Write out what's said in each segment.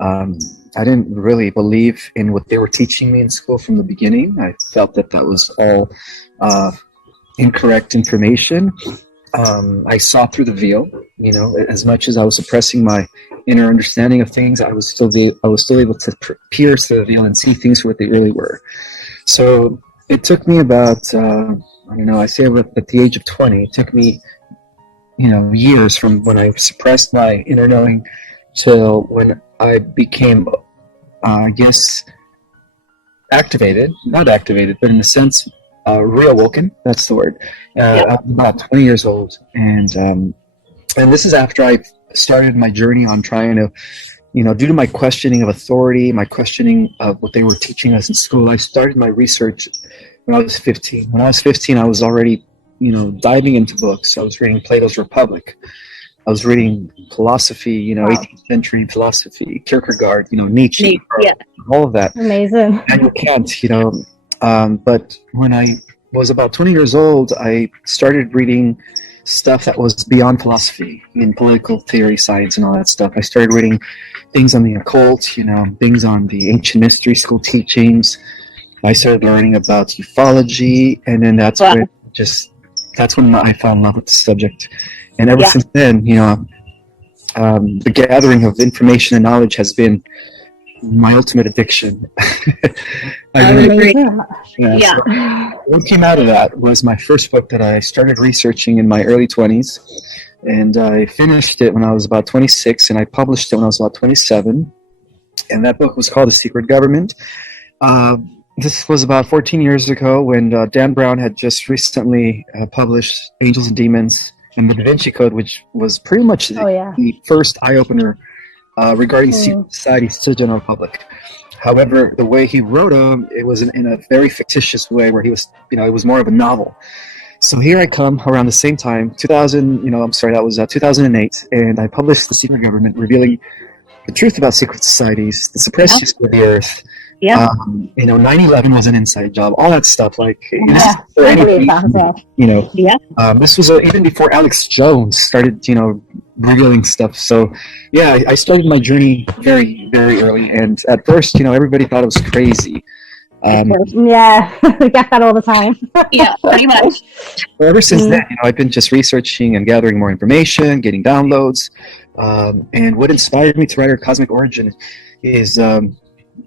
I didn't really believe in what they were teaching me in school from the beginning. I felt that that was all incorrect information. I saw through the veil. You know, as much as I was suppressing my inner understanding of things, I was still able to pierce the veil and see things for what they really were. So it took me about I don't know. I say at the age of 20. It took me, you know, years from when I suppressed my inner knowing till when I became, I guess, activated. Not activated, but in a sense, reawoken. That's the word. I'm about 20 years old, and this is after I started my journey on trying to, you know, due to my questioning of authority, my questioning of what they were teaching us in school. I started my research when I was 15. When I was 15, I was already, you know, diving into books. I was reading Plato's Republic. I was reading philosophy, you know, 18th century philosophy, Kierkegaard, you know, Nietzsche, all of that. Amazing. Daniel Kant, you know. But when I was about 20 years old, I started reading stuff that was beyond philosophy, in political theory, science, and all that stuff. I started reading things on the occult, you know, things on the ancient mystery school teachings. I started learning about ufology, and then that's when I fell in love with the subject. And ever since then, you know, the gathering of information and knowledge has been my ultimate addiction. I agree. So what came out of that was my first book that I started researching in my early 20s, and I finished it when I was about 26, and I published it when I was about 27. And that book was called The Secret Government. This was about 14 years ago when Dan Brown had just recently published Angels and Demons and the Da Vinci Code, which was pretty much the first eye-opener regarding secret societies to the general public. However, the way he wrote them, it was in a very fictitious way where he was, you know, it was more of a novel. So here I come around the same time, 2008, and I published The Secret Government, revealing the truth about secret societies, the suppressed use of the earth. You know, 9/11 was an inside job, all that stuff. Like, you know, this was even before Alex Jones started, you know, revealing stuff. So, yeah, I started my journey very, very early, and at first, you know, everybody thought it was crazy. We get that all the time. Pretty much. Well, ever since then, you know, I've been just researching and gathering more information, getting downloads, and what inspired me to write Our Cosmic Origin is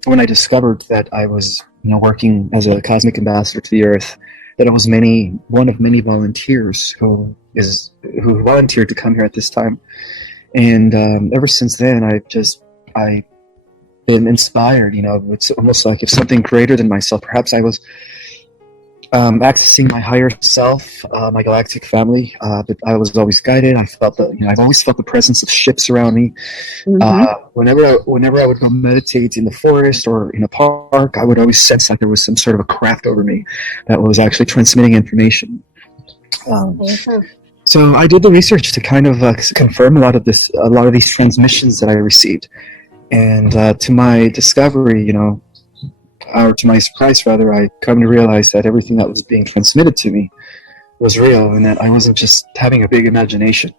when I discovered that I was, you know, working as a cosmic ambassador to the Earth, that I was one of many volunteers who volunteered to come here at this time, and ever since then, I've been inspired. You know, it's almost like if something greater than myself. Perhaps I was accessing my higher self, my galactic family, but I was always guided. I felt that, you know, I've always felt the presence of ships around me. Whenever I would go meditate in the forest or in a park, I would always sense like there was some sort of a craft over me that was actually transmitting information. So I did the research to kind of confirm a lot of these transmissions that I received, and to my discovery, you know, or to my surprise rather, I come to realize that everything that was being transmitted to me was real, and that I wasn't just having a big imagination.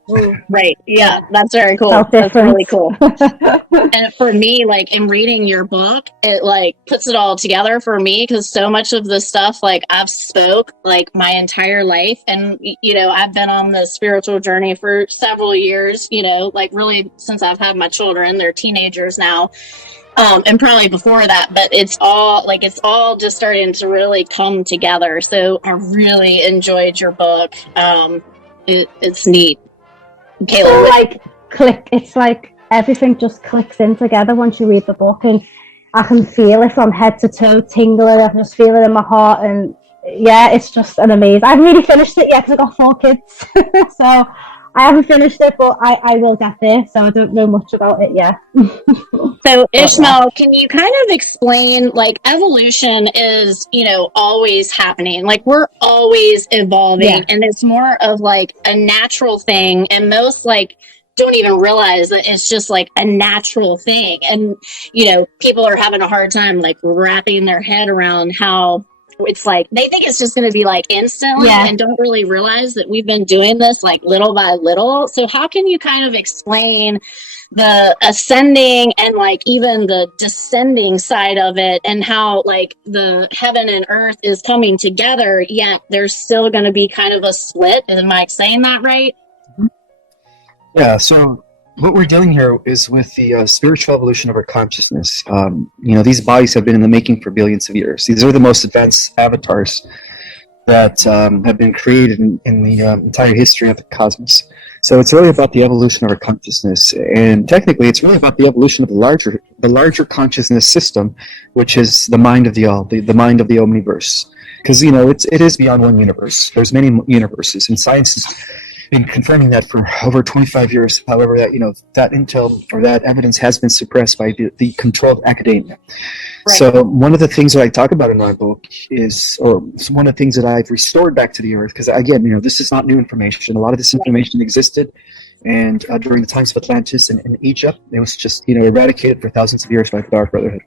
Right. Yeah, that's very cool. That's really cool. And for me, like, in reading your book, it like puts it all together for me, because so much of the stuff, like, I've spoke like my entire life, and you know, I've been on this spiritual journey for several years, you know, like really since I've had my children. They're teenagers now. And probably before that, but it's all just starting to really come together. So I really enjoyed your book. It's neat. Kayla, it's like everything just clicks in together once you read the book, and I can feel it from head to toe, tingling. I can just feel it in my heart, and yeah, it's just an amazing. I haven't really finished it yet because I got 4 kids, so I haven't finished it, but I will get there, so I don't know much about it yet. So, Ismael, can you kind of explain, like, evolution is, you know, always happening. Like, we're always evolving, and it's more of, like, a natural thing, and most, like, don't even realize that it's just, like, a natural thing. And, you know, people are having a hard time, like, wrapping their head around how it's like they think it's just going to be like instantly, and don't really realize that we've been doing this like little by little. So how can you kind of explain the ascending and like even the descending side of it, and how like the heaven and earth is coming together, yet there's still going to be kind of a split. Am I saying that right? Yeah, so what we're dealing here is with the spiritual evolution of our consciousness. These bodies have been in the making for billions of years. These are the most advanced avatars that have been created in the entire history of the cosmos. So it's really about the evolution of our consciousness, and technically, it's really about the evolution of the larger consciousness system, which is the mind of the all, the mind of the omniverse. Because it is beyond one universe. There's many universes, and science has been confirming that for over 25 years. However, that intel or that evidence has been suppressed by the controlled academia. Right. So one of the things that I talk about in my book is, or one of the things that I've restored back to the earth, because again, this is not new information. A lot of this information existed, and during the times of Atlantis and Egypt, it was just eradicated for thousands of years by the Dark Brotherhood.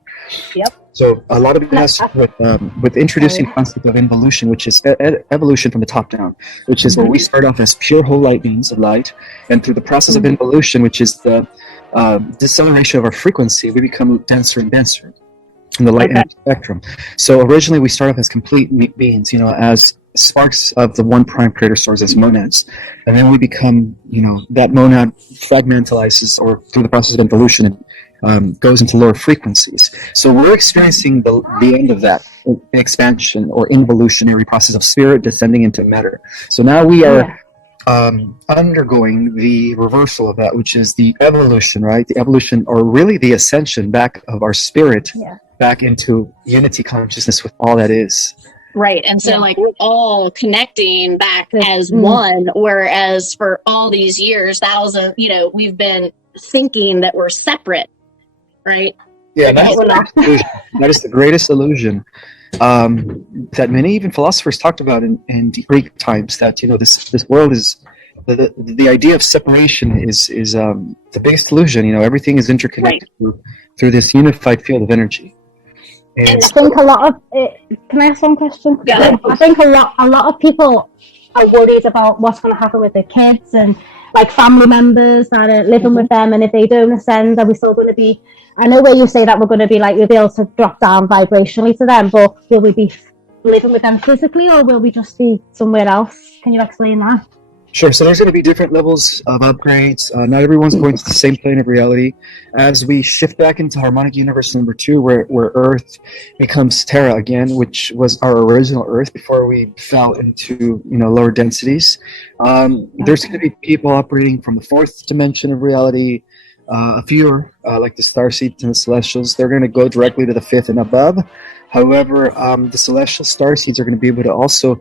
Yep. So a lot of it has with introducing the concept of involution, which is evolution from the top down, which is where we start off as pure whole light beings of light, and through the process of involution, which is the deceleration of our frequency, we become denser and denser in the light energy spectrum. So originally we start off as complete beings, as sparks of the one prime creator source, as monads, and then we become, that monad fragmentalizes, or through the process of involution, goes into lower frequencies. So we're experiencing the end of that expansion or involutionary process of spirit descending into matter. So now we are undergoing the reversal of that, which is the evolution, right? The evolution, or really the ascension back of our spirit back into unity consciousness with all that is. Right. And so like we're all connecting back as one, whereas for all these years, we've been thinking that we're separate. Right. Yeah, that is the greatest illusion that many even philosophers talked about in Greek times. That this world is the idea of separation is the biggest illusion. Everything is interconnected through this unified field of energy. And I think a lot of can I ask one question? Yeah. I think a lot of people are worried about what's going to happen with their kids and like family members that are living with them, and if they don't ascend, are we still going to be? I know where you say that we're going to be like, we'll be able to drop down vibrationally to them, but will we be living with them physically, or will we just be somewhere else? Can you explain that? Sure. So there's going to be different levels of upgrades. Not everyone's going to the same plane of reality. As we shift back into harmonic universe number 2, where Earth becomes Terra again, which was our original Earth before we fell into lower densities. There's going to be people operating from the 4th dimension of reality. A few, like the starseeds and the celestials, they're going to go directly to the 5th and above. However, the celestial starseeds are going to be able to also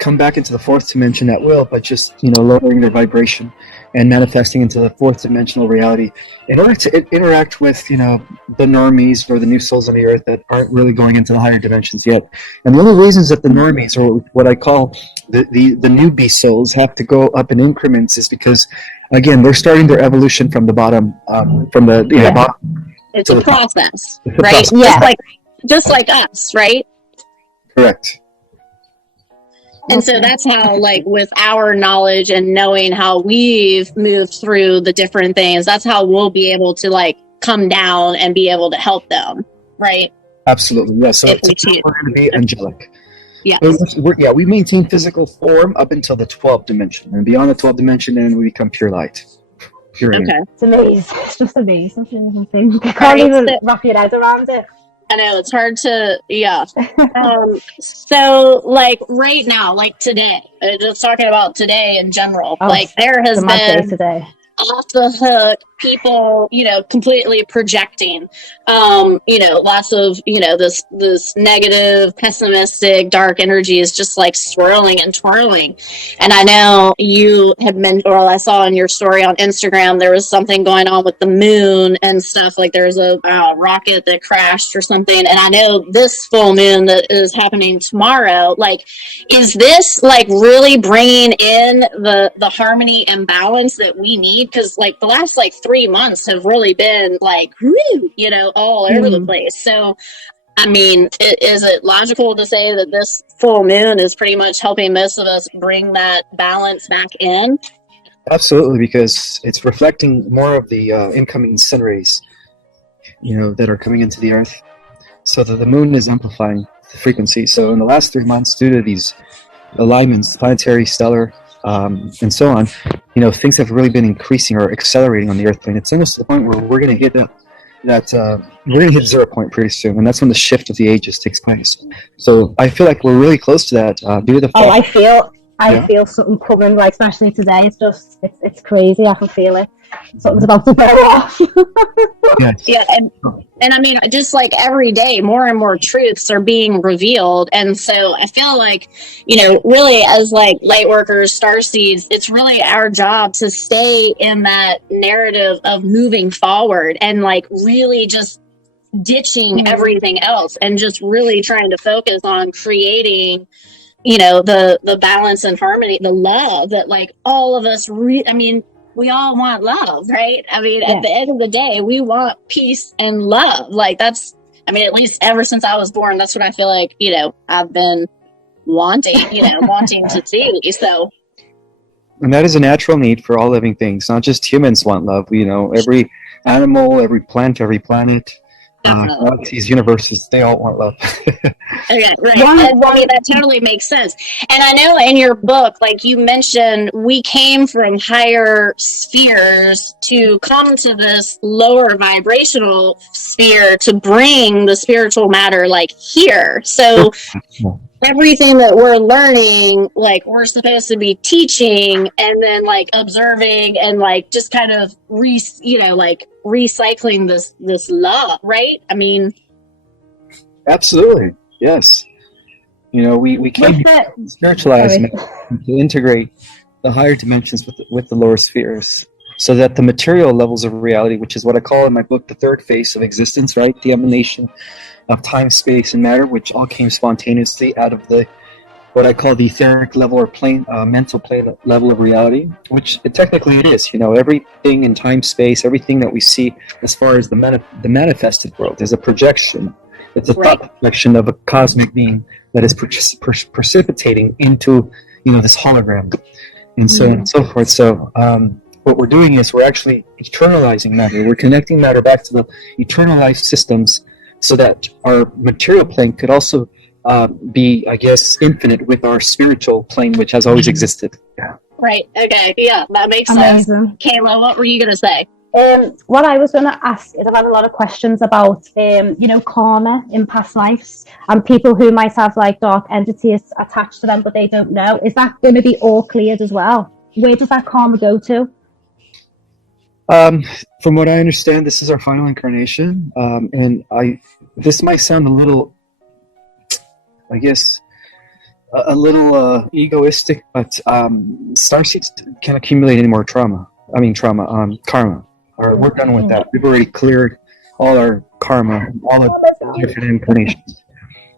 come back into the 4th dimension at will by just lowering their vibration and manifesting into the 4th dimensional reality in order to interact with the normies or the new souls on the earth that aren't really going into the higher dimensions yet. And the only reasons that the normies, or what I call the newbie souls, have to go up in increments is because, again, they're starting their evolution from the bottom, from the bottom. It's a process, right? Yeah, just like us, right? Correct. And so that's how, like, with our knowledge and knowing how we've moved through the different things, that's how we'll be able to, like, come down and be able to help them, right? Absolutely, yes. So we're going to be angelic. Yes. We maintain physical form up until the 12th dimension. And beyond the 12th dimension, then we become pure light. Pure energy. It's amazing. It's just amazing. You can't even wrap your head around it. I know, it's hard to, so, like, right now, like today, just talking about today in general, there has been today. Off the hook people, completely projecting, lots of, this negative, pessimistic, dark energy is just like swirling and twirling. And I know you had mentioned, or I saw in your story on Instagram, there was something going on with the moon and stuff. Like there's a rocket that crashed or something. And I know this full moon that is happening tomorrow, like, is this like really bringing in the harmony and balance that we need? Because like the last like 3 months have really been like, all over the place. So, I mean, is it logical to say that this full moon is pretty much helping most of us bring that balance back in? Absolutely, because it's reflecting more of the incoming sun rays, that are coming into the Earth. So that the moon is amplifying the frequency. So in the last 3 months, due to these alignments, planetary, stellar, and so on, things have really been increasing or accelerating on the Earth plane. It's almost to the point where we're going to hit we're going to hit 0 point pretty soon, and that's when the shift of the ages takes place. So I feel like we're really close to that due to the fact. I feel something coming, like especially today. It's crazy. I can feel it. Something's about to blow off. Yes. Yeah, and I mean, just like every day, more and more truths are being revealed, and so I feel like, really as like light workers, starseeds, it's really our job to stay in that narrative of moving forward and like really just ditching everything else and just really trying to focus on creating the balance and harmony, the love that like all of us we all want love, right? I mean, at the end of the day, we want peace and love. Like that's, at least ever since I was born, that's what I feel like, I've been wanting to see. So, and that is a natural need for all living things. Not just humans want love. Every animal, every plant, every planet, galaxies, universes, they all want love. Okay, right. That totally makes sense. And I know in your book, like you mentioned, we came from higher spheres to come to this lower vibrational sphere to bring the spiritual matter like here. So everything that we're learning, like we're supposed to be teaching and then like observing and like just kind of recycling this love, right? I mean, absolutely, yes. We came to spiritualize to integrate the higher dimensions with the lower spheres, so that the material levels of reality, which is what I call in my book the third phase of existence, right? The emanation of time, space, and matter, which all came spontaneously out of what I call the etheric level or plane, mental plane level of reality, which technically it is. Everything in time, space, everything that we see as far as the manifested world is a projection. It's a thought projection of a cosmic being that is precipitating into, this hologram, and so on and so forth. So what we're doing is we're actually eternalizing matter. We're connecting matter back to the eternalized systems, so that our material plane could also be, I guess, infinite with our spiritual plane, which has always existed. Yeah. Right. Okay. Yeah, that makes sense. Kayla, what were you going to say? What I was going to ask is, I've had a lot of questions about, karma in past lives and people who might have like dark entities attached to them, but they don't know. Is that going to be all cleared as well? Where does that karma go to? From what I understand, this is our final incarnation, and this might sound a little, I guess, a little egoistic, but starseeds can't accumulate any more karma. We're done with that. We've already cleared all our karma, all our different incarnations.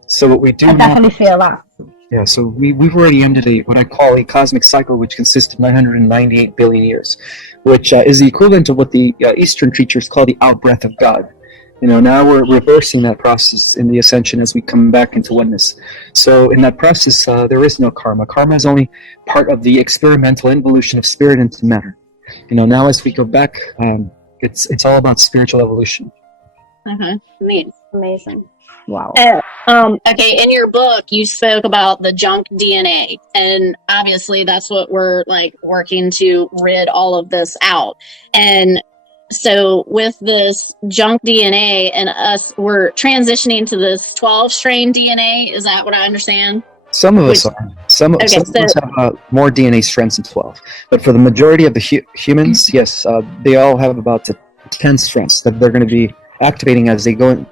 So what we do, I definitely feel that. Yeah, so we've already ended what I call a cosmic cycle, which consists of 998 billion years, which is the equivalent of what the Eastern teachers call the out-breath of God. Now we're reversing that process in the ascension as we come back into oneness. So in that process, there is no karma. Karma is only part of the experimental involution of spirit into matter. Now as we go back, it's all about spiritual evolution. Neat. Amazing. Wow. Okay, in your book, you spoke about the junk DNA, and obviously that's what we're like working to rid all of this out. And so with this junk DNA and us, we're transitioning to this 12-strain DNA. Is that what I understand? Some of us are. Some of us have more DNA strands than 12. But for the majority of the humans, yes, they all have about 10 strands that they're going to be activating as they go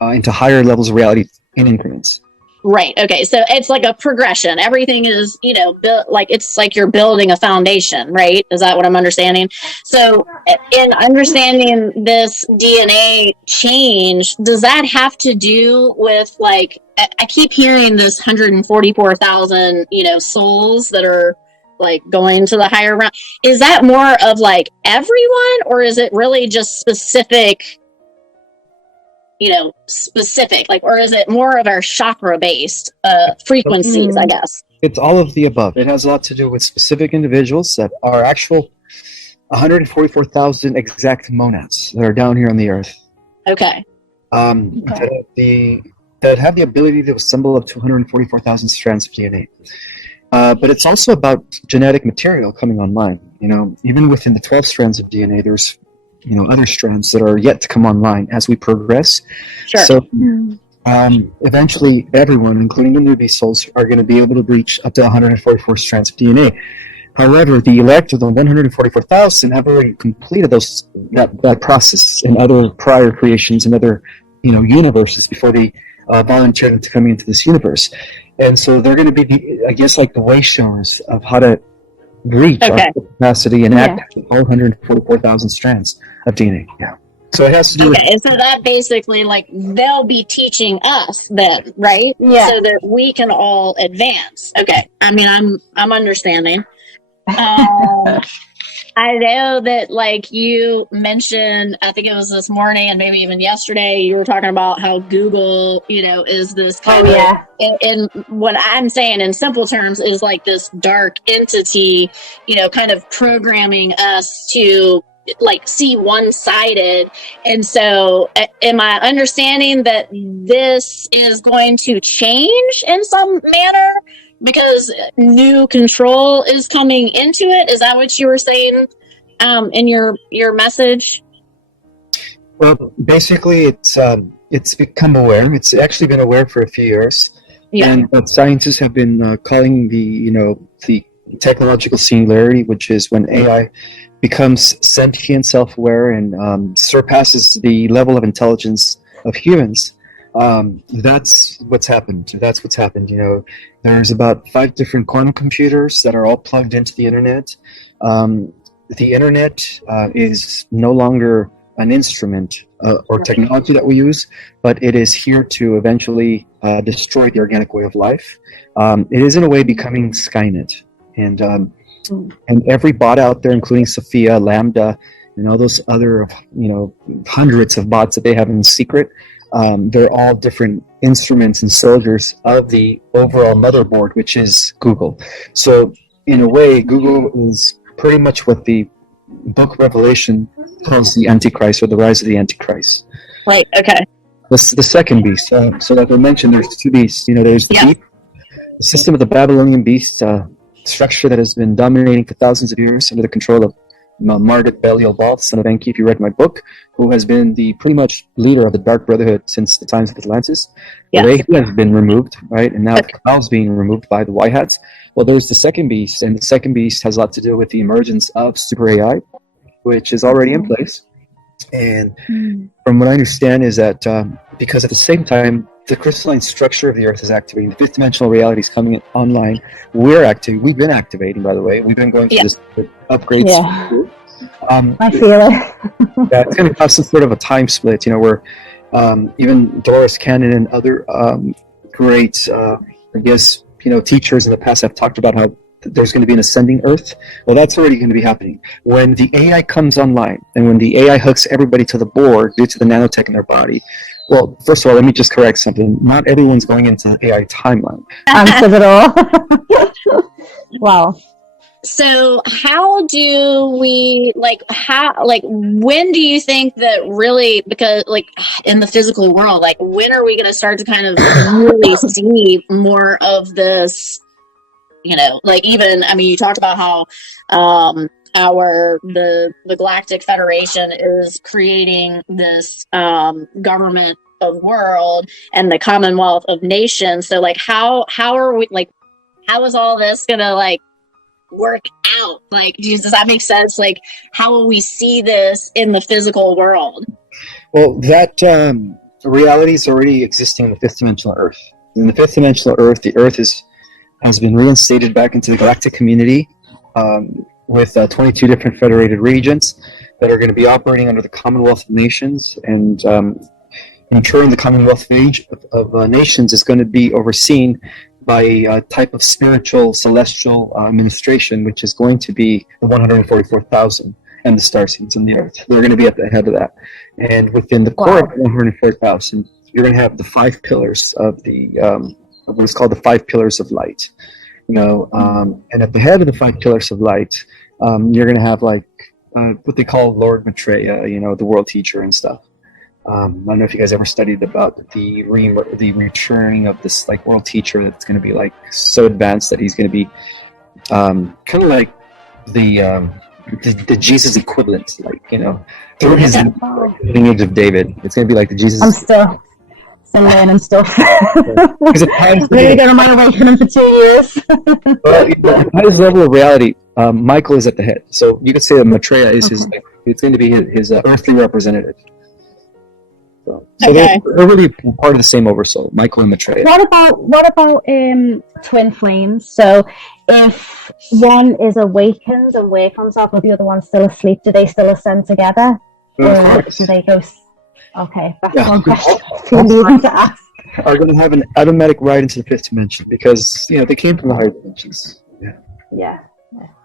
into higher levels of reality in increments. Right. Okay. So it's like a progression. Everything is, built like it's like you're building a foundation, right? Is that what I'm understanding? So in understanding this DNA change, does that have to do with like, I keep hearing this 144,000, souls that are like going to the higher realm. Is that more of like everyone, or is it really just specific specific, like, or is it more of our chakra based frequencies, I guess? It's all of the above. It has a lot to do with specific individuals that are actual 144,000 exact monads that are down here on the earth. Okay. That have the ability to assemble up to 144,000 strands of DNA. But it's also about genetic material coming online. Even within the 12 strands of DNA, there's other strands that are yet to come online as we progress. Sure. So eventually, everyone, including the newbie souls, are going to be able to reach up to 144 strands of DNA. However, the elect of the 144,000 have already completed that process in other prior creations and other universes before they volunteered into coming into this universe. And so they're going to be, I guess, like the way showers of how to reach our capacity and act all 144,000 strands of DNA. Yeah. So it has to do with... And so that basically, like, they'll be teaching us then, right? Yeah. So that we can all advance. Okay. I mean, I'm understanding. I know that, like, you mentioned, I think it was this morning and maybe even yesterday, you were talking about how Google, is this kind of, and what I'm saying in simple terms is like this dark entity, kind of programming us to, like, see one-sided. And so am I understanding that this is going to change in some manner because new control is coming into it? Is that what you were saying in your message? Well, basically, it's become aware. It's actually been aware for a few years. Yeah. And what scientists have been calling the technological singularity, which is when AI becomes sentient, self-aware, and surpasses the level of intelligence of humans. That's what's happened. There's about 5 different quantum computers that are all plugged into the internet. The internet is no longer an instrument or technology that we use, but it is here to eventually destroy the organic way of life. It is in a way becoming Skynet. And every bot out there, including Sophia, Lambda, and all those other, hundreds of bots that they have in secret, they're all different instruments and soldiers of the overall motherboard, which is Google. So in a way, Google is pretty much what the book Revelation calls the Antichrist, or the rise of the Antichrist. Right, okay. The second beast. So like I mentioned, there's 2 beasts. There's the system of the Babylonian beast, structure that has been dominating for thousands of years under the control of Margaret Tilson, son of Enki, if you read my book, who has been the pretty much leader of the Dark Brotherhood since the times of Atlantis. Yeah. He has been removed, right? And now Cabal's being removed by the White Hats. Well, there's the second beast, and the second beast has a lot to do with the emergence of super AI, which is already in place. And from what I understand is that because at the same time, the crystalline structure of the Earth is activating, the 5th dimensional reality is coming online. We've been activating, by the way. We've been going through this upgrade. Yeah. I feel it. It's going to cause some sort of a time split, where even Doris Cannon and other great, teachers in the past have talked about how there's going to be an ascending Earth. Well, that's already going to be happening. When the AI comes online, and when the AI hooks everybody to the board due to the nanotech in their body, well, first of all, let me just correct something. Not everyone's going into the AI timeline. Answered it all. Wow. So how do we, when do you think that really, because, like, in the physical world, like, when are we going to start to kind of really see more of this, even, I mean, you talked about how the Galactic Federation is creating this government of world and the Commonwealth of Nations. So, like, how are we, like, how is all this gonna, like, work out? Like, does that make sense? Like, how will we see this in the physical world? Well, that reality is already existing in the 5th dimensional Earth. In the 5th dimensional Earth, the Earth has been reinstated back into the galactic community with 22 different federated regions that are going to be operating under the Commonwealth of Nations. And in turn, the Commonwealth of Nations is going to be overseen by a type of spiritual celestial administration, which is going to be the 144,000. and the starseeds and the Earth. They're going to be at the head of that. And within the core of 104,000, you're going to have the 5 pillars of the of what is called the 5 pillars of light. And at the head of the 5 pillars of light, you're going to have like what they call Lord Maitreya, the world teacher and stuff. I don't know if you guys ever studied about the returning of this like world teacher that's going to be like so advanced that he's going to be kind of like the Jesus equivalent, like through his lineage of David. It's going to be like the Jesus. I'm still learning stuff. Maybe go to my awakening for 2 years. Well, at his level of reality, Michael is at the head, so you could say that Maitreya is his. It's going to be his earthly representative. So they're really part of the same oversoul, Michael and Maitreya. What about twin flames? So if one is awakened and wakens up, with the other one still asleep, do they still ascend together, or do they go? Okay, that's one question too needing to ask. Are going to have an automatic ride into the 5th dimension because they came from the higher dimensions. Yeah.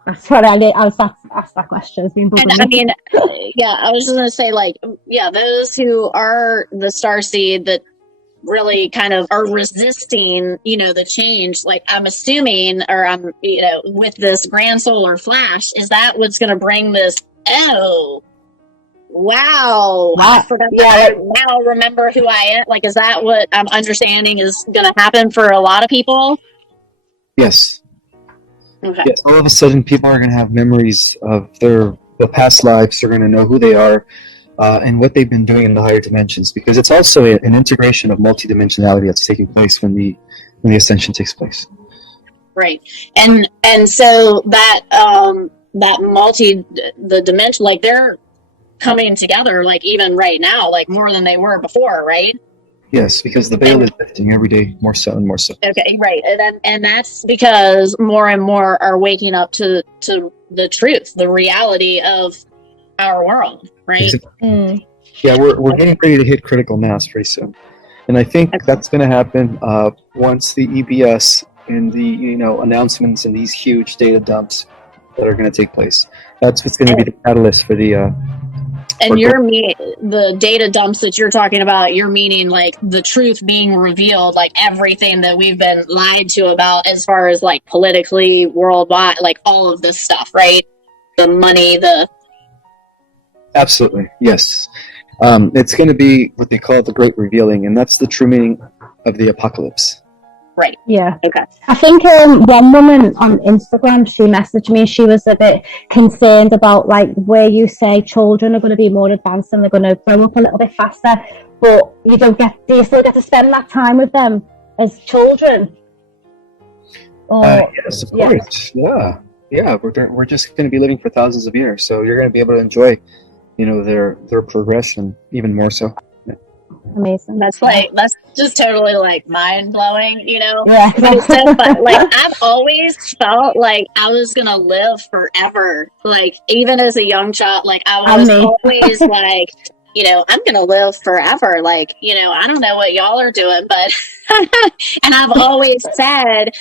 That's what I was asked that question. It's been and I mean, I was just going to say, like, those who are the starseed that really kind of are resisting, the change. Like, I'm assuming, or I'm, with this grand solar flash, is that what's going to bring this? Oh, wow! I forgot. I now remember who I am. Like, is that what I'm understanding is going to happen for a lot of people? Yes. Okay. Yes, all of a sudden people are going to have memories of their past lives. They're going to know who they are and what they've been doing in the higher dimensions, because it's also an integration of multidimensionality that's taking place when the ascension takes place. Right, and so that the dimension, like they're coming together, like even right now, like more than they were before, right? Yes, because the veil is lifting every day, more so and more so. Okay, right, and that's because more and more are waking up to the truth, the reality of our world, right? Exactly. Yeah, we're getting ready to hit critical mass pretty soon, and I think that's going to happen once the EBS and the announcements and these huge data dumps that are going to take place. That's what's going to be the catalyst for the. And the data dumps that you're talking about, you're meaning like the truth being revealed, like everything that we've been lied to about as far as like politically, worldwide, like all of this stuff, right? The money, Absolutely, yes. It's going to be what they call the Great Revealing, and that's the true meaning of the apocalypse. Right. Yeah. Okay. I think one woman on Instagram, she messaged me. She was a bit concerned about like where you say children are going to be more advanced and they're going to grow up a little bit faster, but do you still get to spend that time with them as children? Yes, of course. Yeah. We're just going to be living for thousands of years, so you're going to be able to enjoy, their progression even more so. Amazing. That's just totally like mind blowing, Yeah. But it's so fun. Like I've always felt like I was gonna live forever. Like even as a young child, like I was always like, I'm gonna live forever. Like, I don't know what y'all are doing, but and I've always said,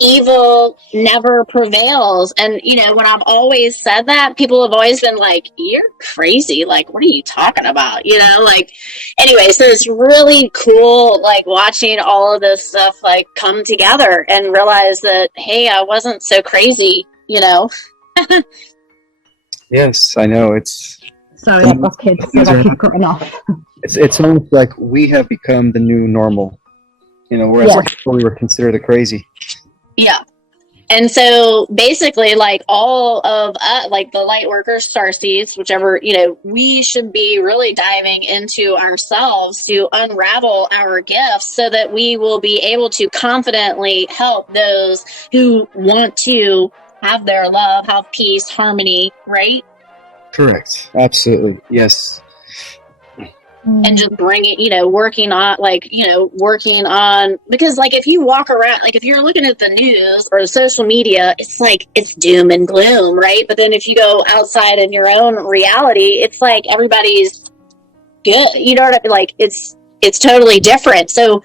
evil never prevails. And when I've always said that, people have always been like, you're crazy. Like, what are you talking about? Like, anyway, so it's really cool, like watching all of this stuff like come together and realize that, hey, I wasn't so crazy, Yes, I know. It's sorry, I've got kids, so I keep cutting off. It's almost like we have become the new normal, whereas before we were considered the crazy. Yeah. And so basically, like all of us, like the light workers, starseeds, whichever, we should be really diving into ourselves to unravel our gifts so that we will be able to confidently help those who want to have their love, have peace, harmony, right? Correct. Absolutely. Yes. And just bring it, working on, because like if you walk around, like if you're looking at the news or the social media, it's like, it's doom and gloom, right? But then if you go outside in your own reality, it's like everybody's good, like it's totally different. So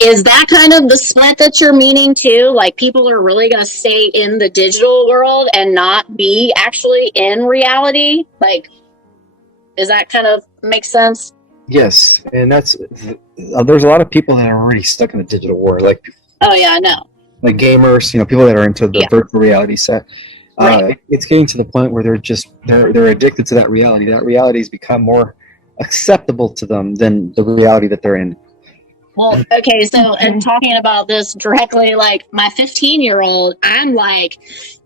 is that kind of the split that you're meaning too? Like people are really going to stay in the digital world and not be actually in reality? Like, does that kind of make sense? Yes, and there's a lot of people that are already stuck in the digital world, like Oh yeah, I know. like gamers, people that are into the virtual reality set. Right. It's getting to the point where they're addicted to that reality. That reality has become more acceptable to them than the reality that they're in. Well, okay, so and talking about this directly, like my 15-year-old, I'm like,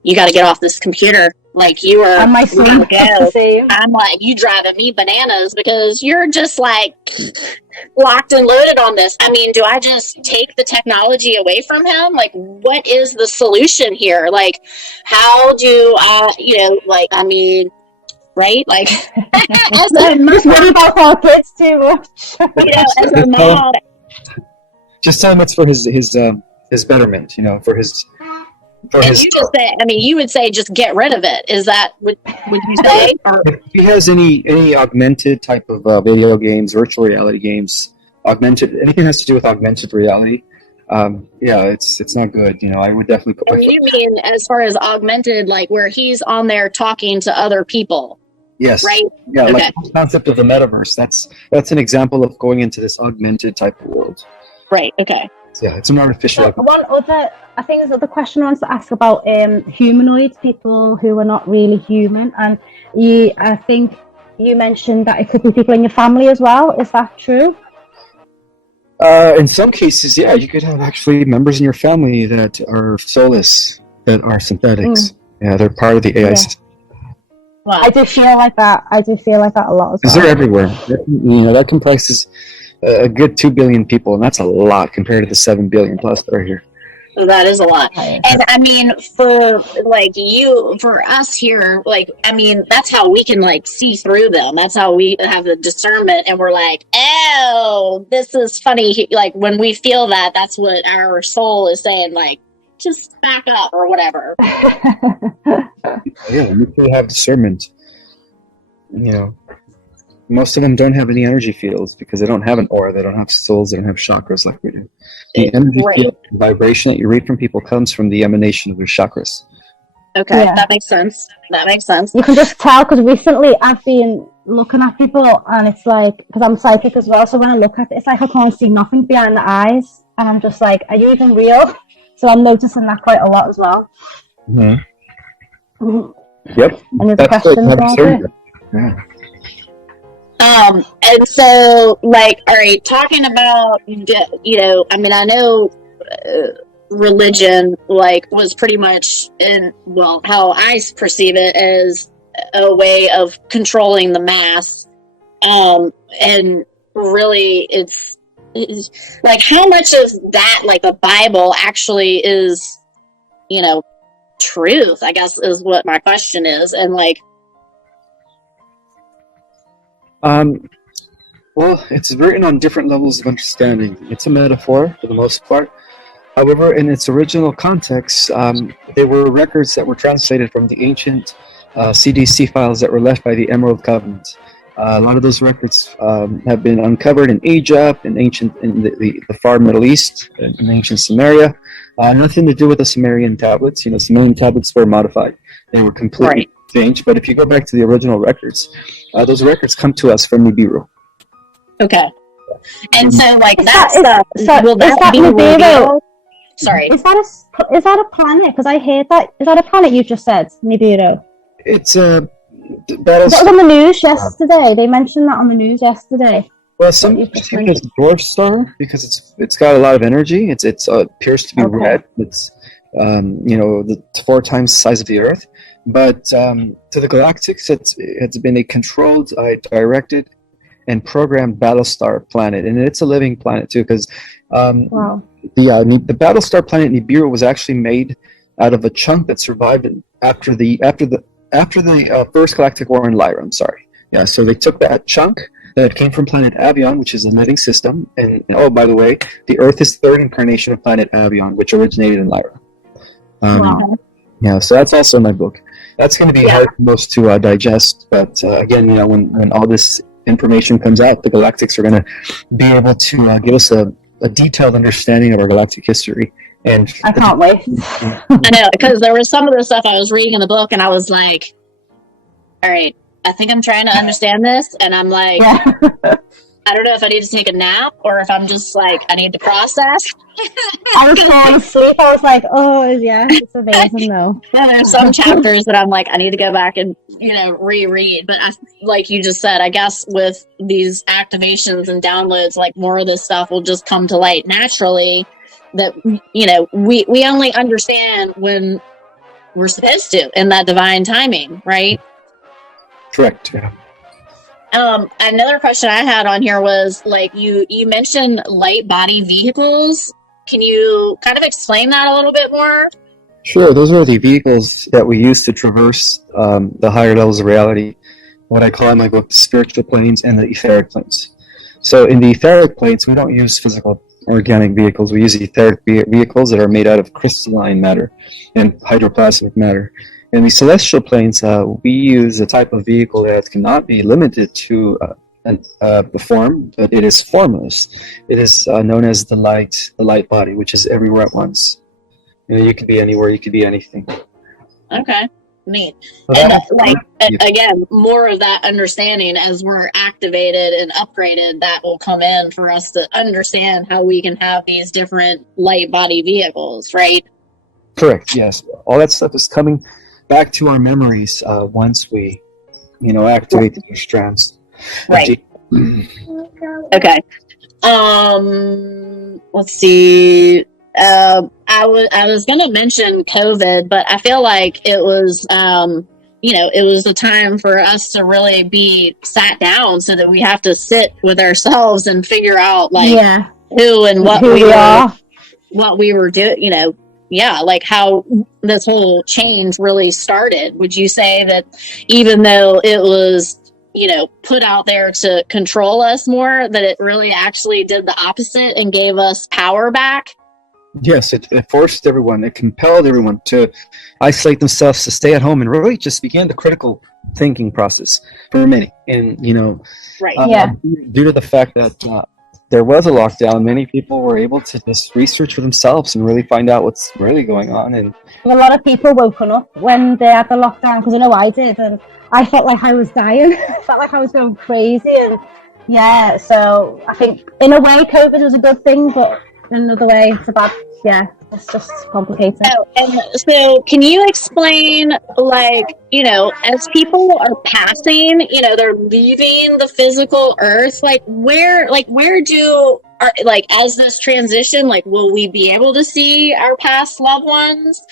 you got to get off this computer. Like you are, on my sleep. I'm like, you driving me bananas because you're just like locked and loaded on this. I mean, do I just take the technology away from him? Like, what is the solution here? Like, how do I, like, I mean, right? Like, as a mom, just worry about our kids too much. As a mom. Just tell him it's for his betterment, for his. You would say just get rid of it. Is that would you say? If he has any augmented type of video games, virtual reality games, anything that has to do with augmented reality, it's not good. I would definitely put my foot. You mean as far as augmented, like where he's on there talking to other people? Yes. Right? Yeah, okay. Like the concept of the metaverse. That's an example of going into this augmented type of world. Right, okay. Yeah, it's an artificial. I think there's another question I want to ask about humanoids, people who are not really human. And I think you mentioned that it could be people in your family as well. Is that true? In some cases, yeah, you could have actually members in your family that are soulless, that are synthetics. Yeah, they're part of the AI system. Wow. I do feel like that. I do feel like that a lot as well. Because they're everywhere. That comprises a good 2 billion people, and that's a lot compared to the 7 billion plus that are here. That is a lot. And I mean, for us here, like, I mean, that's how we can like see through them. That's how we have the discernment, and we're like, oh, this is funny. Like when we feel that, that's what our soul is saying, like, just back up or whatever. Yeah, you can have discernment. Most of them don't have any energy fields because they don't have an aura, they don't have souls, they don't have chakras like we do. The energy field vibration that you read from people comes from the emanation of their chakras. Okay, that makes sense. You can just tell, because recently I've been looking at people and it's like, because I'm psychic as well, so when I look at it, it's like I can't see nothing behind the eyes, and I'm just like, are you even real? So I'm noticing that quite a lot as well. Mm-hmm. Yep. And there's questions about it. Yeah. And so, like, all right, talking about, I mean, I know religion, like, was pretty much how I perceive it as a way of controlling the mass. And really, it's like, how much of that, like, the Bible actually is, truth, I guess, is what my question is. And, like, well, it's written on different levels of understanding. It's a metaphor for the most part. However, in its original context, they were records that were translated from the ancient CDC files that were left by the Emerald Covenant. A lot of those records have been uncovered in Egypt, in the far Middle East, in ancient Samaria. Nothing to do with the Sumerian tablets. Sumerian tablets were modified. They were completely changed. But if you go back to the original records, those records come to us from Nibiru. Okay. And so, like, will that be Nibiru? Sorry. Is that a planet? Because I heard that. Is that a planet you just said, Nibiru? It's a That was on the news yesterday. They mentioned that on the news yesterday. Well, some perceive it as a dwarf star because it's got a lot of energy. It appears to be red. It's 4 times the size of the Earth. But to the Galactics, it's been a controlled, directed, and programmed Battlestar planet, and it's a living planet too. Because the Battlestar planet Nibiru was actually made out of a chunk that survived after the first galactic war in Lyra. I'm sorry. Yeah, so they took that chunk that came from planet Avion, which is a living system, and oh, by the way, the Earth is the third incarnation of planet Avion, which originated in Lyra. Yeah, so that's also in my book. That's going to be hard for most to digest, but again, when all this information comes out, the Galactics are going to be able to give us a a detailed understanding of our galactic history. And I can't wait. I know, because there was some of the stuff I was reading in the book, and I was like, all right, I think I'm trying to understand this, and I'm like, I don't know if I need to take a nap or if I'm just like, I need to process. I was falling asleep. I was like, oh, yeah, it's amazing though. Yeah, there's some chapters that I'm like, I need to go back and, reread. But like you just said, I guess with these activations and downloads, like more of this stuff will just come to light naturally that, we only understand when we're supposed to in that divine timing, right? Correct, yeah. Another question I had on here was like you mentioned light body vehicles. Can you kind of explain that a little bit more? Sure, those are the vehicles that we use to traverse the higher levels of reality, what I call in my book the spiritual planes and the etheric planes. So in the etheric planes, we don't use physical organic vehicles. We use etheric vehicles that are made out of crystalline matter and hydroplasmic matter. In the celestial planes, we use a type of vehicle that cannot be limited to the form, but it is formless. It is known as the light body, which is everywhere at once. You could be anywhere, you could be anything. Okay, neat. And again, more of that understanding as we're activated and upgraded, that will come in for us to understand how we can have these different light body vehicles, right? Correct, yes. All that stuff is coming back to our memories once we, activate the new strands. Right. Okay. Let's see. I was gonna mention COVID, but I feel like it was, it was a time for us to really be sat down so that we have to sit with ourselves and figure out who and what we were doing, like how this whole change really started. Would you say that even though it was, put out there to control us more, that it really actually did the opposite and gave us power back? Yes, it forced everyone, it compelled everyone to isolate themselves, to stay at home, and really just began the critical thinking process for many. And, due to the fact that there was a lockdown, many people were able to just research for themselves and really find out what's really going on. And a lot of people woken up when they had the lockdown, because I did, and I felt like I was dying. I felt like I was going crazy, and so I think in a way COVID was a good thing, but in another way it's a bad. It's just complicated. And so can you explain, as people are passing, they're leaving the physical earth, as this transition, will we be able to see our past loved ones?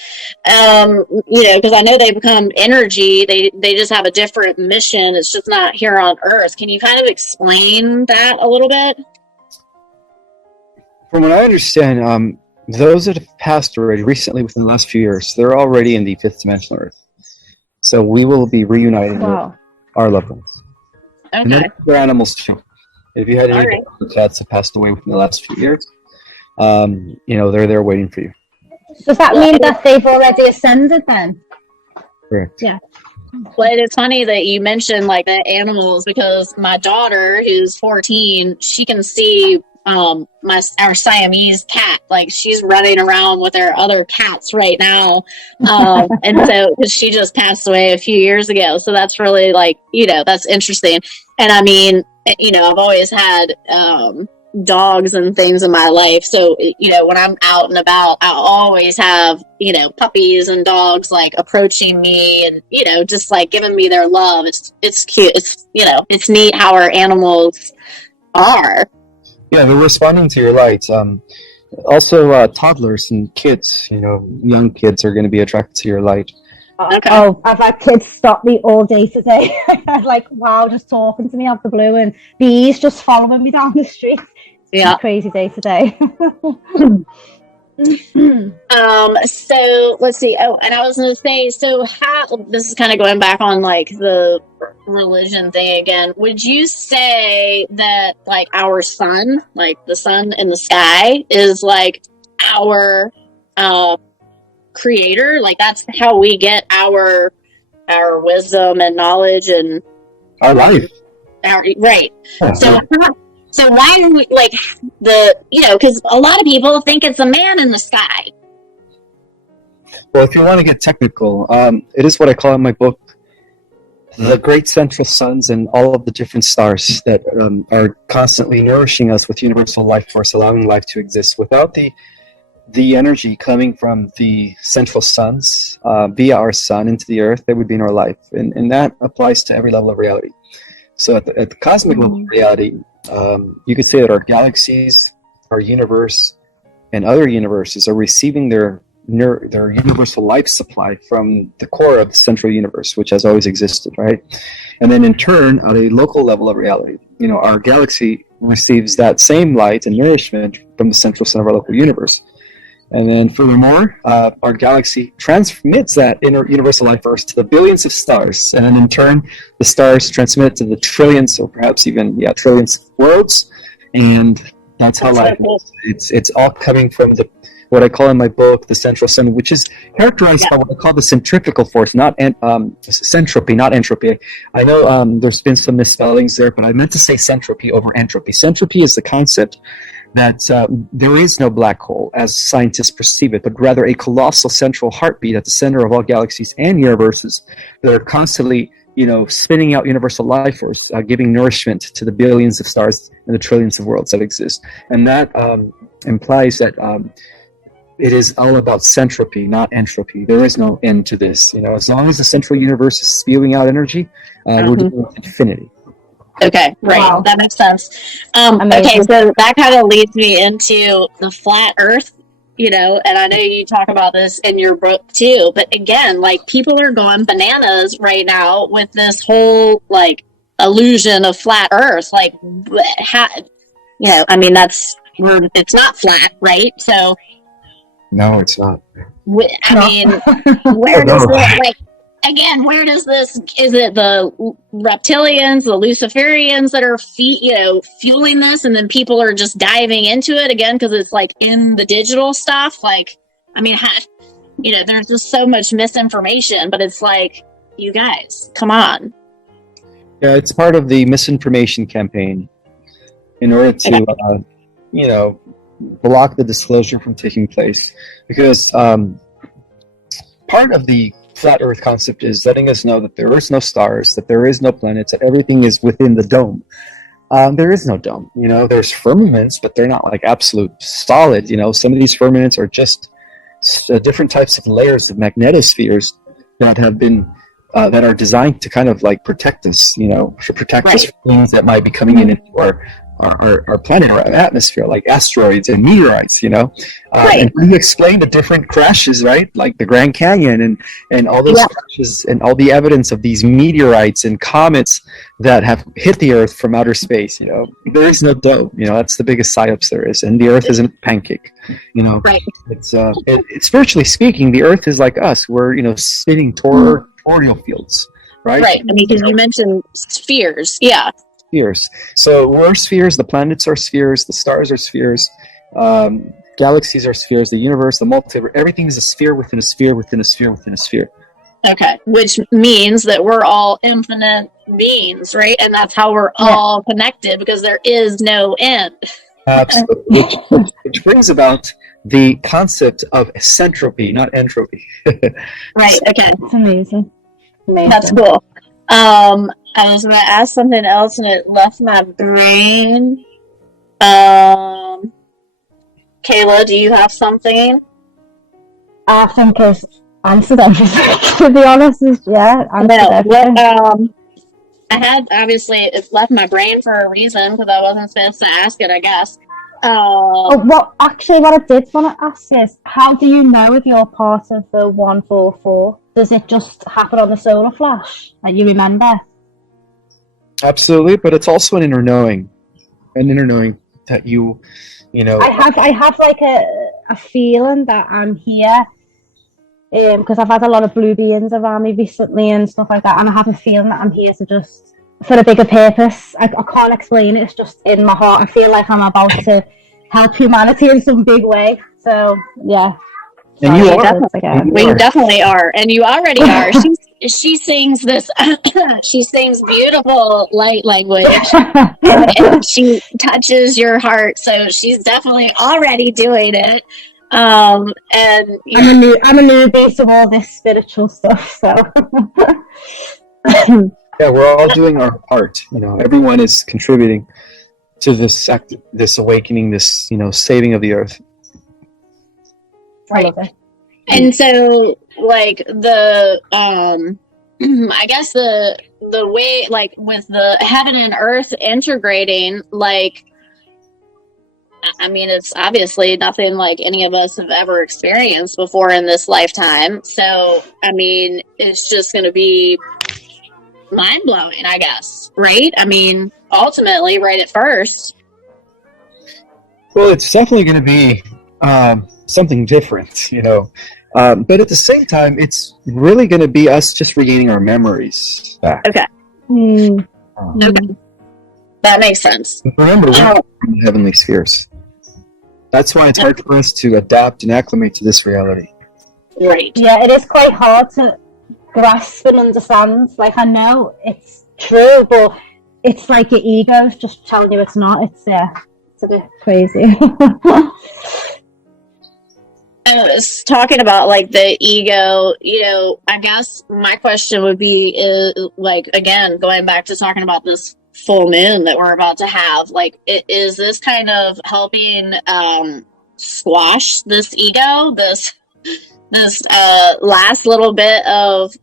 Because I know they become energy, they just have a different mission. It's just not here on earth. Can you kind of explain that a little bit? From what I understand, those that have passed already recently within the last few years, they're already in the fifth dimensional Earth. So we will be reuniting with our loved ones. Okay. And then for animals too. If you had any cats that passed away within the last few years, they're there waiting for you. Does that mean that they've already ascended then? Correct. Yeah. Well, it's funny that you mentioned the animals, because my daughter, who's 14, she can see our Siamese cat, she's running around with her other cats right now, and so cause she just passed away a few years ago, so that's really that's interesting. And I mean, I've always had dogs and things in my life, so when I'm out and about, I always have puppies and dogs approaching me and just giving me their love. It's cute. It's neat how our animals are. Yeah, they're responding to your light. Also, toddlers and kids, young kids are going to be attracted to your light. Okay. Oh, I've had kids stop me all day today. Wow, just talking to me out the blue, and bees just following me down the street. It's a crazy day today. So let's see. Oh, and I was going to say, so how, this is kind of going back on the religion thing again. Would you say that our sun, the sun in the sky, is our creator? That's how we get our wisdom and knowledge and our life. Right. Yeah. So why are we like because a lot of people think it's a man in the sky. Well, if you want to get technical, it is what I call in my book the great central suns and all of the different stars that are constantly nourishing us with universal life force, allowing life to exist. Without the energy coming from the central suns via our sun into the earth, there would be no life. And that applies to every level of reality. So at the cosmic level of reality, you could say that our galaxies, our universe, and other universes are receiving their universal life supply from the core of the central universe, which has always existed, right? And then in turn, at a local level of reality, our galaxy receives that same light and nourishment from the central sun of our local universe. And then furthermore, our galaxy transmits that inner universal life force to the billions of stars. And then in turn, the stars transmit it to the trillions, or perhaps even, trillions of worlds. And that's how life is. It's all coming from what I call in my book, the central sun, which is characterized by what I call the centrifugal force, not centropy, not entropy. I know there's been some misspellings there, but I meant to say centropy over entropy. Centropy is the concept that there is no black hole as scientists perceive it, but rather a colossal central heartbeat at the center of all galaxies and universes that are constantly, spinning out universal life force, giving nourishment to the billions of stars and the trillions of worlds that exist. And that implies that it is all about centropy, not entropy. There is no end to this. As long as the central universe is spewing out energy, we're dealing with infinity. Okay, right. Wow. That makes sense. Okay, so that kind of leads me into the flat Earth, and I know you talk about this in your book too. But again, like people are going bananas right now with this whole like illusion of flat Earth. Like, it's not flat, right? So. No, it's not. Where does this, where does this, is it the reptilians, the Luciferians that are fueling this, and then people are just diving into it again because it's like in the digital stuff? There's just so much misinformation, but it's like, you guys, come on. Yeah, it's part of the misinformation campaign in order to, block the disclosure from taking place, because part of the flat Earth concept is letting us know that there is no stars, that there is no planets, that everything is within the dome. There is no dome. There's firmaments, but they're not like absolute solid. Some of these firmaments are just different types of layers of magnetospheres that have been that are designed to kind of like protect us. To protect us from things that might be coming in into our planet, our atmosphere, like asteroids and meteorites, and we explain the different crashes, right? Like the Grand Canyon and all those crashes and all the evidence of these meteorites and comets that have hit the Earth from outer space. There is no dome. That's the biggest psyops there is, and the Earth isn't a pancake. It's spiritually speaking, the Earth is like us. We're spinning toroidal fields, right? Right. Because you mentioned spheres, spheres. So we're spheres, the planets are spheres, the stars are spheres, galaxies are spheres, the universe, the multiverse, everything is a sphere within a sphere within a sphere within a sphere. Okay, which means that we're all infinite beings, right? And that's how we're all connected, because there is no end. Absolutely. Which brings about the concept of centropy, not entropy. Right, okay. It's amazing. That's cool. I was going to ask something else and it left my brain. Kayla, do you have something? I think I've answered everything, to be honest. I had, obviously, it left my brain for a reason because I wasn't supposed to ask it, I guess. What I did want to ask is, how do you know if you're part of the 144? Does it just happen on the solar flash that you remember? Absolutely, but it's also an inner knowing that I have like a feeling that I'm here, because I've had a lot of blue beings around me recently and stuff like that, and I have a feeling that I'm here to just for a bigger purpose. I can't explain it. It's just in my heart. I feel like I'm about to help humanity in some big way. So yeah. And you are. We definitely are, and you already are. She sings this. She sings beautiful light language, and she touches your heart. So she's definitely already doing it. And I'm a newbie to all this spiritual stuff. So yeah, we're all doing our part. Everyone is contributing to this this awakening, this saving of the earth. Right. And so, like the I guess the way, like with the heaven and earth integrating, like, I mean, it's obviously nothing like any of us have ever experienced before in this lifetime. So, I mean, it's just going to be mind blowing, I guess, right? I mean, ultimately, right at first. Well, it's definitely going to be something different, but at the same time, it's really going to be us just regaining our memories back. Okay. Okay. That makes sense. Remember, we're in the heavenly spheres. That's why it's hard for us to adapt and acclimate to this reality. Right. Yeah, it is quite hard to grasp and understand. Like, I know it's true, but it's like your ego's just telling you it's not. It's a bit crazy. I was talking about like the ego, I guess my question would be is, like, again, going back to talking about this full moon that we're about to have, like, is this kind of helping squash this ego, this last little bit of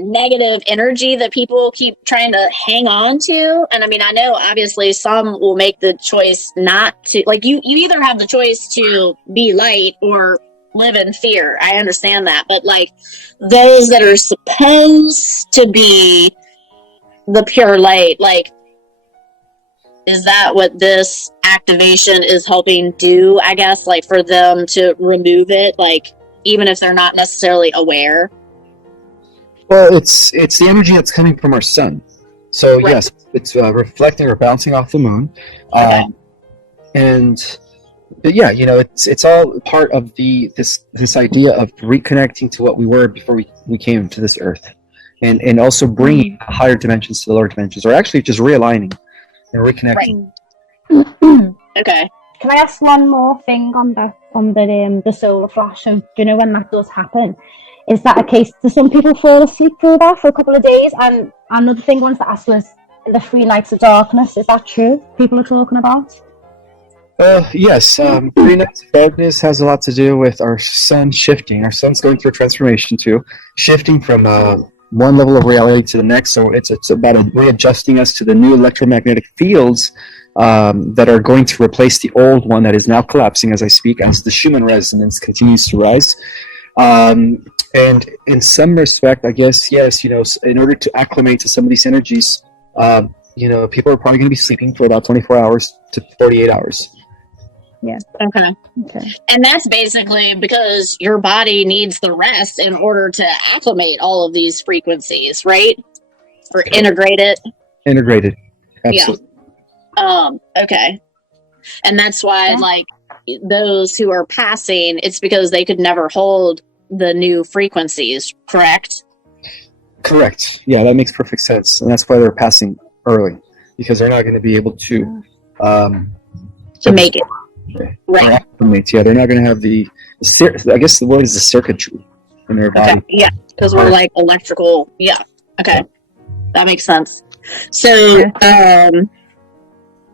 negative energy that people keep trying to hang on to? And I mean, I know obviously some will make the choice not to, like, you either have the choice to be light or live in fear. I understand that, but like those that are supposed to be the pure light, like, is that what this activation is helping do, I guess, like for them to remove it, like even if they're not necessarily aware? Well, it's the energy that's coming from our sun. So right. Yes, it's reflecting or bouncing off the moon, and yeah, it's all part of this idea of reconnecting to what we were before we came to this earth, and also bringing higher dimensions to the lower dimensions, or actually just realigning and reconnecting. Right. Okay. Can I ask one more thing on the solar flash? So, do you know when that does happen? Is that a case? Do some people fall asleep through that for a couple of days? And another thing I wanted to ask was the 3 nights of darkness. Is that true? People are talking about? Yes. 3 nights of darkness has a lot to do with our sun shifting. Our sun's going through a transformation too, shifting from one level of reality to the next. So it's about readjusting us to the new electromagnetic fields that are going to replace the old one that is now collapsing as I speak, as the Schumann resonance continues to rise. And in some respect, I guess, yes, in order to acclimate to some of these energies, people are probably going to be sleeping for about 24 hours to 48 hours. Yeah. Okay. And that's basically because your body needs the rest in order to acclimate all of these frequencies, right? Or integrate it. Integrated. Absolutely. Yeah. Okay. And that's why, like, those who are passing, it's because they could never hold the new frequencies, correct? Correct. Yeah, that makes perfect sense. And that's why they're passing early, because they're not going to be able to make it. Right. Yeah, they're not going to have I guess the word is the circuitry in their body. Yeah, because we're like electrical. Yeah. Okay. That makes sense. So,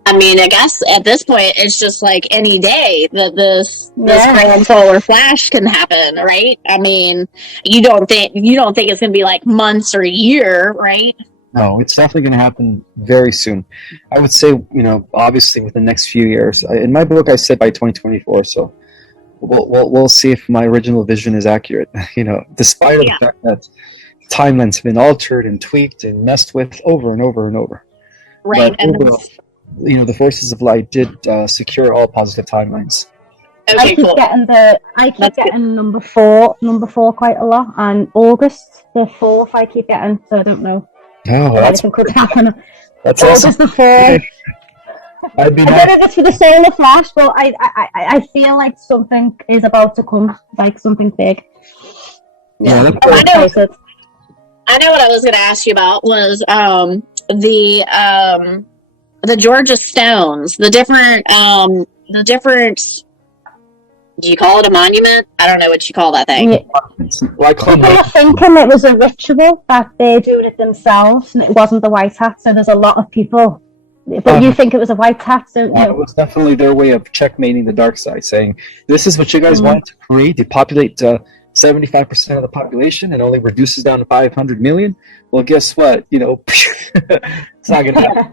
I mean, I guess at this point, it's just like any day that this grand solar flash can happen, right? I mean, you don't think it's going to be like months or a year, right? No, it's definitely going to happen very soon. I would say, obviously within the next few years. In my book, I said by 2024. So we'll see if my original vision is accurate. Despite the fact that timelines have been altered and tweaked and messed with over and over and over. Right. But overall, the forces of light did secure all positive timelines. Okay, I keep getting number four quite a lot, and August the 4th I keep getting, so I don't know. Oh, anything could happen. That's August awesome. the 4th. I'd be I don't know if it's for the solar flash, but I feel like something is about to come, like something big. Yeah, I know what I was going to ask you about was the Georgia Stones, the different. Do you call it a monument? I don't know what you call that thing. Yeah. People are thinking it was a ritual that they're doing it themselves, and it wasn't the white hat. So there's a lot of people, but you think it was a white hat. So it was definitely their way of checkmating the dark side, saying this is what you guys wanted to create. They populate 75% of the population and only reduces down to 500 million. Well, guess what? You know, it's not going to happen.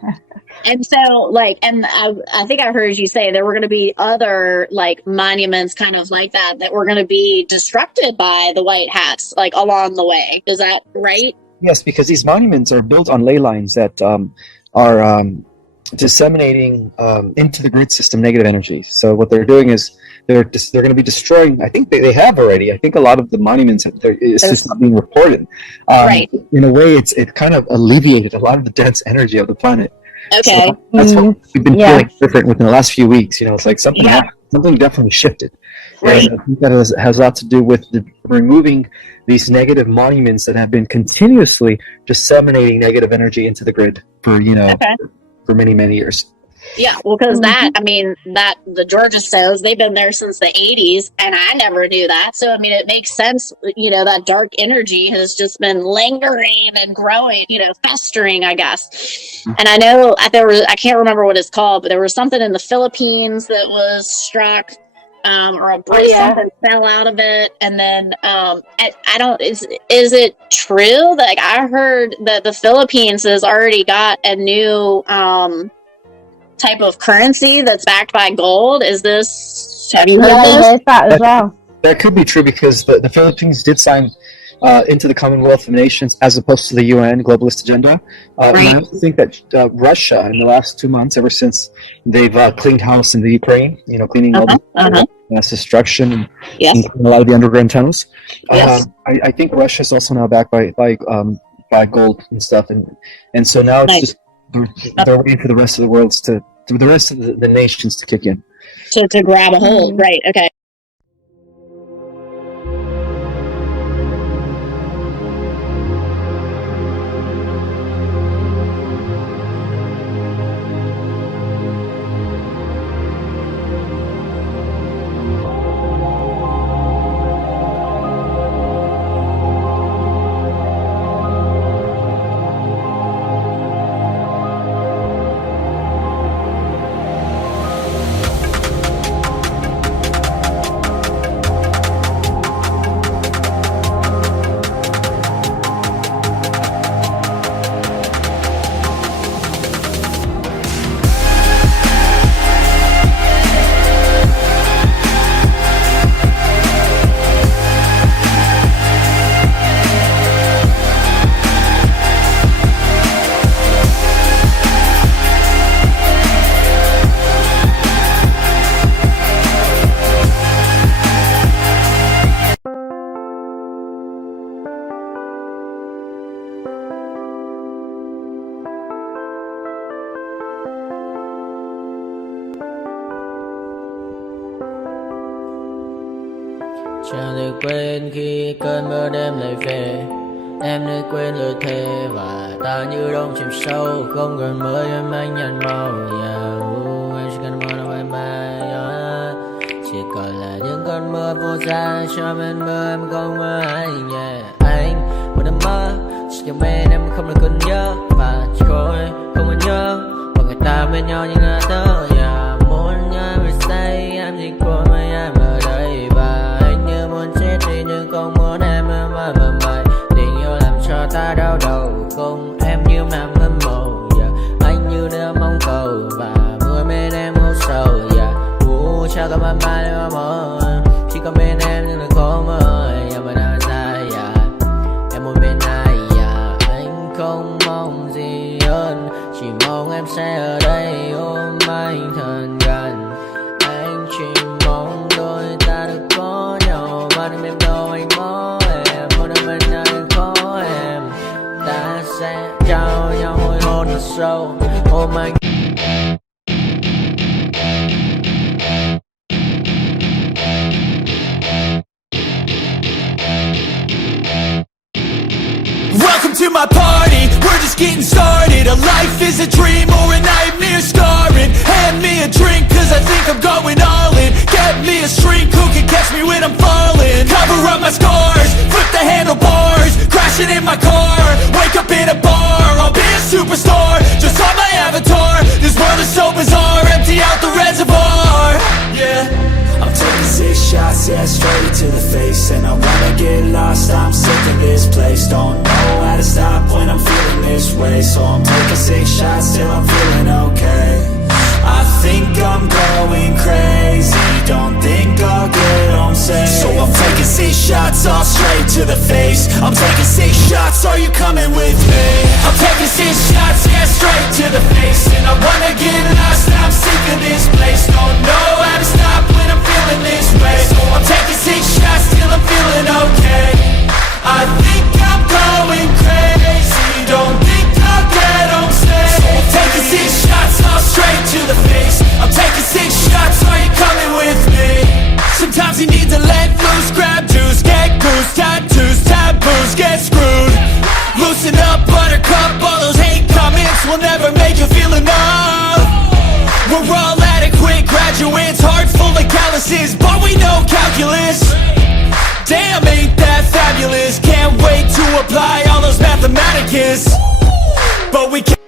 And so, like, and I think I heard you say there were going to be other, like, monuments kind of like that were going to be disrupted by the white hats, like, along the way. Is that right? Yes, because these monuments are built on ley lines that are disseminating into the grid system negative energy. So what they're doing is they're going to be destroying. I think they have already. I think a lot of the monuments it's just not being reported. Right. In a way, it kind of alleviated a lot of the dense energy of the planet. Okay. So that's what we've been feeling different within the last few weeks. You know, it's like something definitely shifted. Right. And I think that has a lot to do with removing these negative monuments that have been continuously disseminating negative energy into the grid for for many, many years. Yeah, well, because the Georgia Stones, they've been there since the 80s, and I never knew that. So, I mean, it makes sense, that dark energy has just been lingering and growing, festering, I guess. And I know I can't remember what it's called, but there was something in the Philippines that was struck, or a bridge something fell out of it. And then, is it true? Like, I heard that the Philippines has already got a new, type of currency that's backed by gold. Have you heard that as well? That could be true because the Philippines did sign into the Commonwealth of Nations as opposed to the UN globalist agenda. And I also think that Russia in the last 2 months, ever since they've cleaned house in the Ukraine, cleaning all the mass destruction and a lot of the underground tunnels. I think Russia is also now backed by gold and stuff, and so now it's just they're waiting for the rest of the world's the rest of the nations to kick in. To grab a hold, right? Okay. Chẳng được quên khi cơn mưa đêm lại về. Em đã quên lời thề và ta như đông chìm sâu. Không còn mơ em anh nhạt màu. Em chỉ cần mơ đâu em bay. Chỉ còn là những cơn mưa vô giá. Cho bên mơ em không mơ ai nhẹ. Anh vẫn đang mơ. Chỉ cần bên em không được còn nhớ. Và chỉ có em không còn nhớ. Và người ta bên nhau như là tớ. Muốn nhớ về say em chỉ có mấy em ở đây. Và anh như muốn chết đi nhưng không muốn em mơ mày. Tình yêu làm cho ta đau đầu. Không em như mà mơ mộng. Anh như đứa mong cầu. Và mưa bên em ngô sầu. Chào các bạn mai em mơ. Chỉ có bên em nhưng là khó mơ. Em vẫn đang dài. Em muốn bên ai. Anh không mong gì hơn. Chỉ mong em sẽ ở đây ôm anh thật gần. Anh chỉ mong đôi ta được có nhau. Mà đừng em đâu anh có em. Muốn ở bên anh có em. Ta sẽ trao nhau môi hôn thật sâu. Ôm anh. my party, we're just getting started. A life is a dream or a nightmare scarring. Hand me a drink cause I think I'm going all in. Get me a shrink who can catch me when I'm falling. Cover up my scars, flip the handlebars, crashing in my car, wake up in a bar. I'll be a superstar, just on my avatar. This world is so bizarre, empty out the reservoir. Yeah, I'm taking 6 shots, yeah, straight to the face. And I wanna get lost, I'm sick of this place. Don't know how to stop when I'm feeling this way. So I'm taking 6 shots till I'm feeling okay. I think I'm going crazy, don't think I'll get home safe. So I'm taking 6 shots, all straight to the face. I'm taking 6 shots, are you coming with me? I'm taking 6 shots, yeah, straight to the face. And I wanna get lost, I'm sick of this place. Don't know how to stop when I'm feeling this way. So I'm taking 6 shots till I'm feeling okay. I think I'm going crazy, don't think I'll get home safe. So I'm taking 6 shots, all straight to the face. I'm taking 6 shots, are you coming with me? Sometimes you need to let loose, grab juice, get goose, tattoos, taboos, get screwed. Loosen up, buttercup, all those hate comments will never make you feel enough. We're all adequate graduates, heart full of calluses, but we know calculus. Damn, ain't that fabulous? Can't wait to apply all those mathematicus. But we can't.